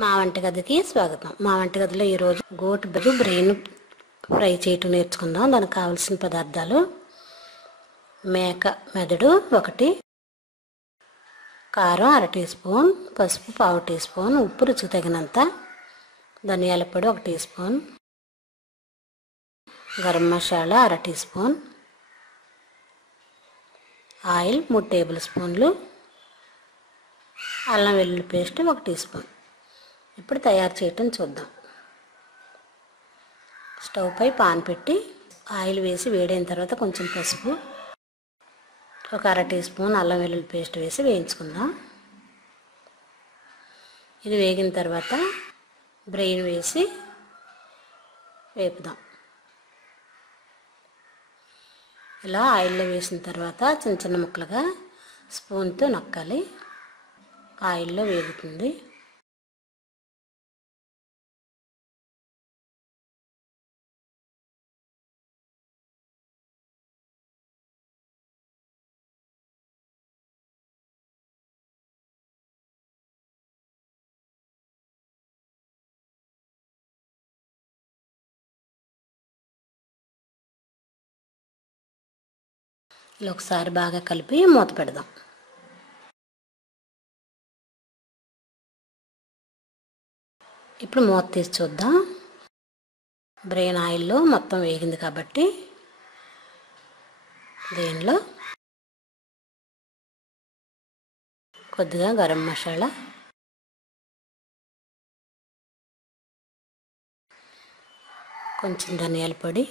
మా వంటగదికి స్వాగతం. మా వంటగదిలో ఈరోజు గోటు బ్రెయిన్ ఫ్రై చేయటం నేర్చుకుందాం. దానికి కావాల్సిన పదార్థాలు: మేక మెదడు 1, కారం 1/2 టీ స్పూన్, పసుపు 1/4 టీ స్పూన్, ఉప్పు రుచికి తగినంత, ధనియాల పొడి 1 teaspoon, garam masala 1/2 teaspoon, oil 3 టేబుల్ స్పూన్లు, అల్లం వెల్లుల్లి పేస్ట్ 1 టీ స్పూన్. ఇప్పుడు తయారు చేయటం చూద్దాం. స్టవ్ పై పాన్ పెట్టి ఆయిల్ వేసి వేడైన తర్వాత కొంచెం పసుపు, 1/2 టీ స్పూన్ అల్లం వెల్లుల్లి పేస్ట్ వేసి వేయించుకుందాం. ఇది వేగిన తర్వాత బ్రెయిన్ వేసి వేపుదాం. ఇలా ఆయిల్లో వేసిన తర్వాత చిన్న చిన్న ముక్కలుగా స్పూన్తో నొక్కాలి. ఆయిల్లో వేగుతుంది. ఇలా ఒకసారి బాగా కలిపి మూత పెడదాం. ఇప్పుడు మూత తీసి చూద్దాం. బ్రెయిన్ ఆయిల్లో మొత్తం వేగింది కాబట్టి దీనిలో కొద్దిగా గరం మసాలా, కొంచెం ధనియాల పొడి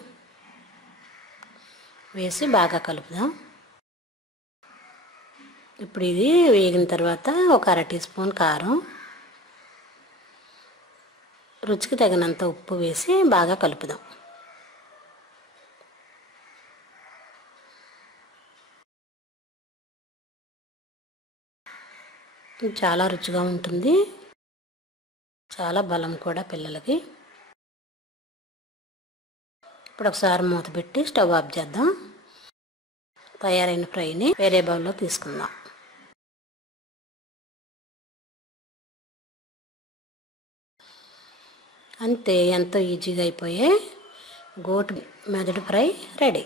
వేసి బాగా కలుపుదాం. ఇప్పుడు ఇది వేగిన తర్వాత 1/2 టీ స్పూన్ కారం, రుచికి తగినంత ఉప్పు వేసి బాగా కలుపుదాం. చాలా రుచిగా ఉంటుంది, చాలా బలం కూడా పిల్లలకి. ఇప్పుడు ఒకసారి మూత పెట్టి స్టవ్ ఆఫ్ చేద్దాం. తయారైన ఫ్రైని వేరే బౌల్లో తీసుకుందాం. అంతే, ఎంతో ఈజీగా అయిపోయే గోటు మెదడు ఫ్రై రెడీ.